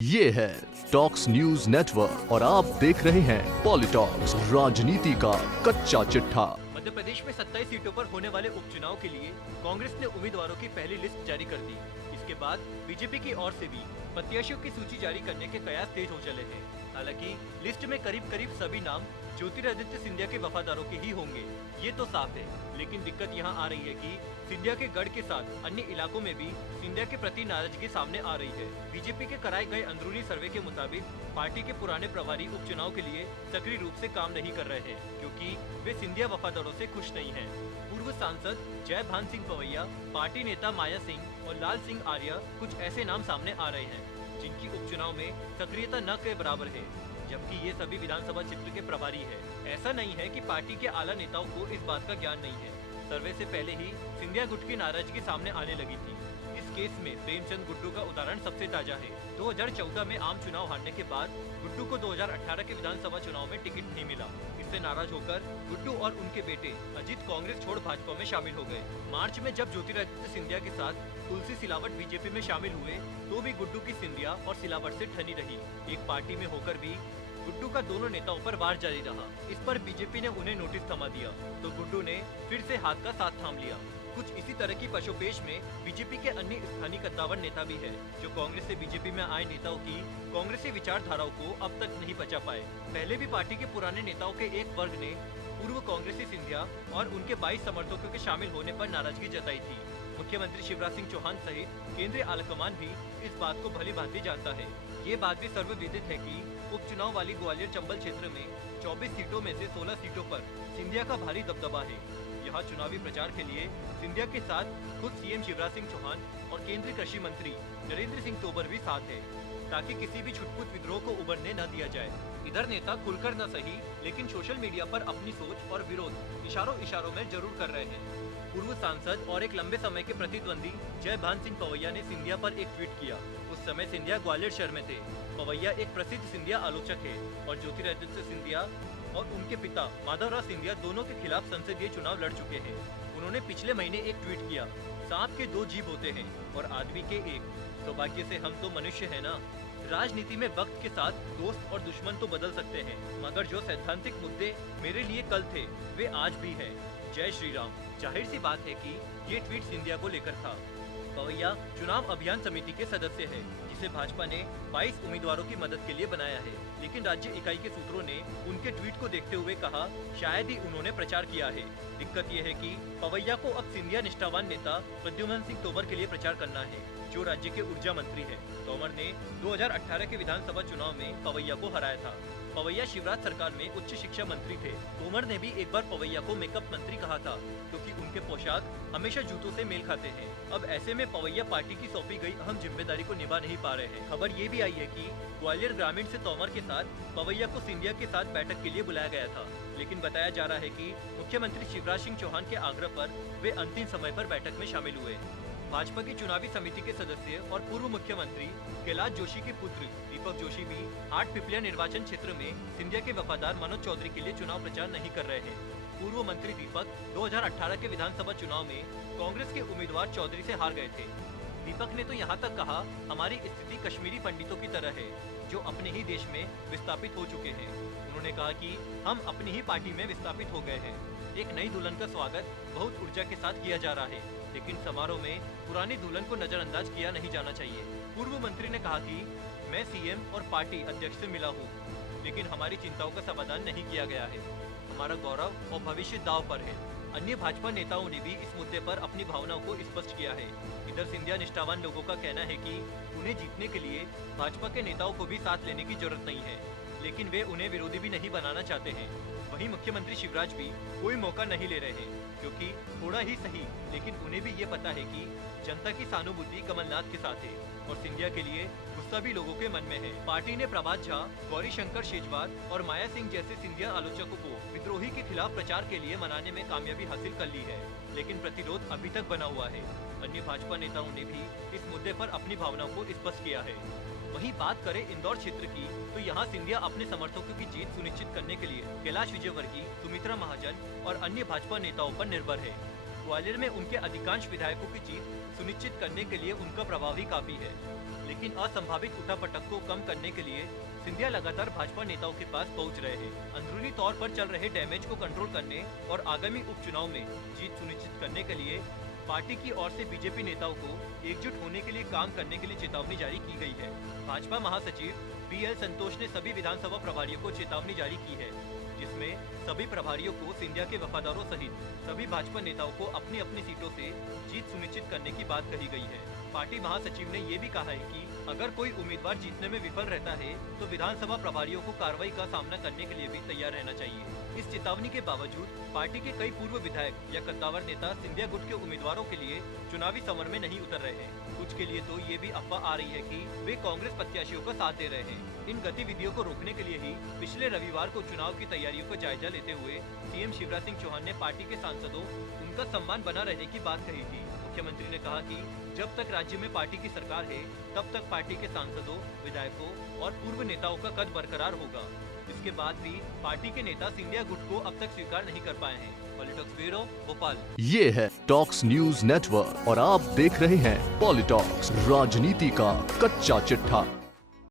ये है talks news network और आप देख रहे हैं पॉलिटॉक्स, राजनीति का कच्चा चिट्ठा। मध्य प्रदेश में 27 सीटों पर होने वाले उपचुनाव के लिए कांग्रेस ने उम्मीदवारों की पहली लिस्ट जारी कर दी। इसके बाद बीजेपी की ओर से भी प्रत्याशियों की सूची जारी करने के कयास तेज हो चले हैं। हालांकि लिस्ट में करीब करीब सभी नाम ज्योतिरादित्य सिंधिया के वफादारों के ही होंगे, ये तो साफ है। लेकिन दिक्कत यहाँ आ रही है कि सिंधिया के गढ़ के साथ अन्य इलाकों में भी सिंधिया के प्रति नाराजगी सामने आ रही है। बीजेपी के कराए गए अंदरूनी सर्वे के मुताबिक पार्टी के पुराने प्रभारी उपचुनाव के लिए सक्रिय रूप से काम नहीं कर रहे हैं, क्योंकि वे सिंधिया वफादारों से खुश नहीं हैं। पूर्व सांसद जय भान सिंह पवैया, पार्टी नेता माया सिंह और लाल सिंह आर्य कुछ ऐसे नाम सामने आ रहे हैं जिनकी उपचुनाव में सक्रियता न के बराबर है, जबकि ये सभी विधानसभा क्षेत्र के प्रभारी है। ऐसा नहीं है कि पार्टी के आला नेताओं को इस बात का ज्ञान नहीं है। सर्वे से पहले ही सिंधिया गुट की नाराजगी सामने आने लगी थी। इस केस में प्रेमचंद गुड्डू का उदाहरण सबसे ताजा है। 2014 में आम चुनाव हारने के बाद गुड्डू को 2018 के विधानसभा चुनाव में टिकट नहीं मिला। इससे नाराज होकर गुड्डू और उनके बेटे अजीत कांग्रेस छोड़ भाजपा में शामिल हो गए। मार्च में जब ज्योतिरादित्य सिंधिया के साथ तुलसी सिलावट बीजेपी में शामिल हुए तो भी गुड्डू की सिंधिया और सिलावट से ठनी रही। एक पार्टी में होकर भी गुड्डू का दोनों नेताओं पर वार जारी रहा। इस पर बीजेपी ने उन्हें नोटिस थमा दिया तो गुड्डू ने फिर से हाथ का साथ थाम लिया। कुछ इसी तरह की पशुपेश में बीजेपी के अन्य स्थानीय कद्दावर नेता भी है, जो कांग्रेस से बीजेपी में आए नेताओं की कांग्रेसी विचारधाराओं को अब तक नहीं पचा पाए। पहले भी पार्टी के पुराने नेताओं के एक वर्ग ने पूर्व कांग्रेसी सिंधिया और उनके 22 समर्थकों के शामिल होने पर नाराजगी जताई थी। मुख्यमंत्री शिवराज सिंह चौहान सहित केंद्रीय आलाकमान भी इस बात को भली भांति जानता है। ये बात भी सर्वविदित है कि उपचुनाव वाली ग्वालियर चंबल क्षेत्र में 24 सीटों में से 16 सीटों पर सिंधिया का भारी दबदबा है। यहाँ चुनावी प्रचार के लिए सिंधिया के साथ खुद सीएम शिवराज सिंह चौहान और केंद्रीय कृषि मंत्री नरेंद्र सिंह तोमर भी साथ है, ताकि किसी भी छुटपुट विद्रोह को उभरने न दिया जाए। इधर नेता खुलकर न सही, लेकिन सोशल मीडिया पर अपनी सोच और विरोध इशारों में जरूर कर रहे हैं। पूर्व सांसद और एक लंबे समय के प्रतिद्वंदी जय भान सिंह पवैया ने सिंधिया पर एक ट्वीट किया। उस समय सिंधिया ग्वालियर शहर में थे। पवैया एक प्रसिद्ध सिंधिया आलोचक है और ज्योतिरादित्य सिंधिया और उनके पिता माधवराव सिंधिया दोनों के खिलाफ संसदीय चुनाव लड़ चुके हैं। उन्होंने पिछले महीने एक ट्वीट किया, सांप के 2 जीभ होते हैं और आदमी के एक। सौभाग्य से हम तो मनुष्य है ना। राजनीति में वक्त के साथ दोस्त और दुश्मन तो बदल सकते हैं, मगर जो सैद्धांतिक मुद्दे मेरे लिए कल थे वे आज भी है। जय श्री राम। जाहिर सी बात है कि ये ट्वीट सिंधिया को लेकर था। पवैया चुनाव अभियान समिति के सदस्य है, जिसे भाजपा ने 22 उम्मीदवारों की मदद के लिए बनाया है। लेकिन राज्य इकाई के सूत्रों ने उनके ट्वीट को देखते हुए कहा, शायद ही उन्होंने प्रचार किया है। दिक्कत यह है कि पवैया को अब सिंधिया निष्ठावान नेता प्रद्युम्न सिंह तोमर के लिए प्रचार करना है, जो राज्य के ऊर्जा मंत्री है। तोमर ने 2018 के विधानसभा चुनाव में पवैया को हराया था। पवैया शिवराज सरकार में उच्च शिक्षा मंत्री थे। तोमर ने भी एक बार पवैया को मेकअप मंत्री कहा था, क्योंकि उनके पोशाक हमेशा जूतों से मेल खाते हैं। अब ऐसे में पवैया पार्टी की सौंपी गई अहम जिम्मेदारी को निभा नहीं पा रहे हैं। खबर ये भी आई है कि ग्वालियर ग्रामीण से तोमर के साथ पवैया को सिंधिया के साथ बैठक के लिए बुलाया गया था, लेकिन बताया जा रहा है कि मुख्यमंत्री शिवराज सिंह चौहान के आग्रह पर वे अंतिम समय पर बैठक में शामिल हुए। भाजपा की चुनावी समिति के सदस्य और पूर्व मुख्यमंत्री कैलाश जोशी के पुत्र दीपक जोशी भी 8 पिपलिया निर्वाचन क्षेत्र में सिंधिया के वफादार मनोज चौधरी के लिए चुनाव प्रचार नहीं कर रहे हैं। पूर्व मंत्री दीपक 2018 के विधानसभा चुनाव में कांग्रेस के उम्मीदवार चौधरी से हार गए थे। दीपक ने तो यहाँ तक कहा, हमारी स्थिति कश्मीरी पंडितों की तरह है, जो अपने ही देश में विस्थापित हो चुके हैं। उन्होंने कहा कि हम अपनी ही पार्टी में विस्थापित हो गए हैं। एक नई दुल्हन का स्वागत बहुत ऊर्जा के साथ किया जा रहा है, लेकिन समारोह में पुरानी दुल्हन को नजरअंदाज किया नहीं जाना चाहिए। पूर्व मंत्री ने कहा कि मैं सीएम और पार्टी अध्यक्ष से मिला हूँ, लेकिन हमारी चिंताओं का समाधान नहीं किया गया है। हमारा गौरव और भविष्य दांव पर है। अन्य भाजपा नेताओं ने भी इस मुद्दे पर अपनी भावनाओं को स्पष्ट किया है। इधर सिंधिया निष्ठावान लोगों का कहना है कि उन्हें जीतने के लिए भाजपा के नेताओं को भी साथ लेने की जरूरत नहीं है, लेकिन वे उन्हें विरोधी भी नहीं बनाना चाहते हैं। वहीं मुख्यमंत्री शिवराज भी कोई मौका नहीं ले रहे हैं, क्योंकि थोड़ा ही सही, लेकिन उन्हें भी ये पता है कि जनता की सहानुभूति कमलनाथ के साथ है और सिंधिया के लिए गुस्सा भी लोगों के मन में है। पार्टी ने प्रभात झा, गौरी शंकर शेजवार और माया सिंह जैसे सिंधिया आलोचकों को विद्रोही के खिलाफ प्रचार के लिए मनाने में कामयाबी हासिल कर ली है, लेकिन प्रतिरोध अभी तक बना हुआ है। अन्य भाजपा नेताओं ने भी इस मुद्दे पर अपनी भावनाओं को स्पष्ट किया है। वहीं बात करें इंदौर क्षेत्र की, तो यहाँ सिंधिया अपने समर्थकों की जीत सुनिश्चित करने के लिए कैलाश विजयवर्गीय, सुमित्रा महाजन और अन्य भाजपा नेताओं पर निर्भर है। ग्वालियर में उनके अधिकांश विधायकों की जीत सुनिश्चित करने के लिए उनका प्रभाव ही काफी है। लेकिन असंभावित उठापटक को कम करने के लिए सिंधिया लगातार भाजपा नेताओं के पास पहुंच रहे हैं। अंदरूनी तौर पर चल रहे डैमेज को कंट्रोल करने और आगामी उपचुनाव में जीत सुनिश्चित करने के लिए पार्टी की ओर से बीजेपी नेताओं को एकजुट होने के लिए काम करने के लिए चेतावनी जारी की गई है। भाजपा महासचिव BL संतोष ने सभी विधानसभा प्रभारियों को चेतावनी जारी की है, जिसमें सभी प्रभारियों को सिंधिया के वफादारों सहित सभी भाजपा नेताओं को अपनी अपनी सीटों से जीत सुनिश्चित करने की बात कही गई है। पार्टी महासचिव ने ये भी कहा है कि अगर कोई उम्मीदवार जीतने में विफल रहता है तो विधानसभा प्रभारियों को कार्रवाई का सामना करने के लिए भी तैयार रहना चाहिए। इस चेतावनी के बावजूद पार्टी के कई पूर्व विधायक या कद्दावर नेता सिंधिया गुट के उम्मीदवारों के लिए चुनावी समर में नहीं उतर रहे हैं। कुछ के लिए तो ये भी अफवाह आ रही है कि वे कांग्रेस प्रत्याशियों का साथ दे रहे हैं। इन गतिविधियों को रोकने के लिए ही पिछले रविवार को चुनाव की तैयारियों का जायजा लेते हुए CM शिवराज सिंह चौहान ने पार्टी के सांसदों उनका सम्मान बना रहने की बात कही थी। मुख्यमंत्री ने कहा कि जब तक राज्य में पार्टी की सरकार है तब तक पार्टी के सांसदों, विधायकों और पूर्व नेताओं का कद बरकरार होगा। इसके बाद भी पार्टी के नेता सिंधिया गुट को अब तक स्वीकार नहीं कर पाए हैं। पॉलिटॉक्स ब्यूरो, भोपाल। ये है टॉक्स न्यूज नेटवर्क और आप देख रहे हैं पॉलिटॉक्स, राजनीति का कच्चा चिट्ठा।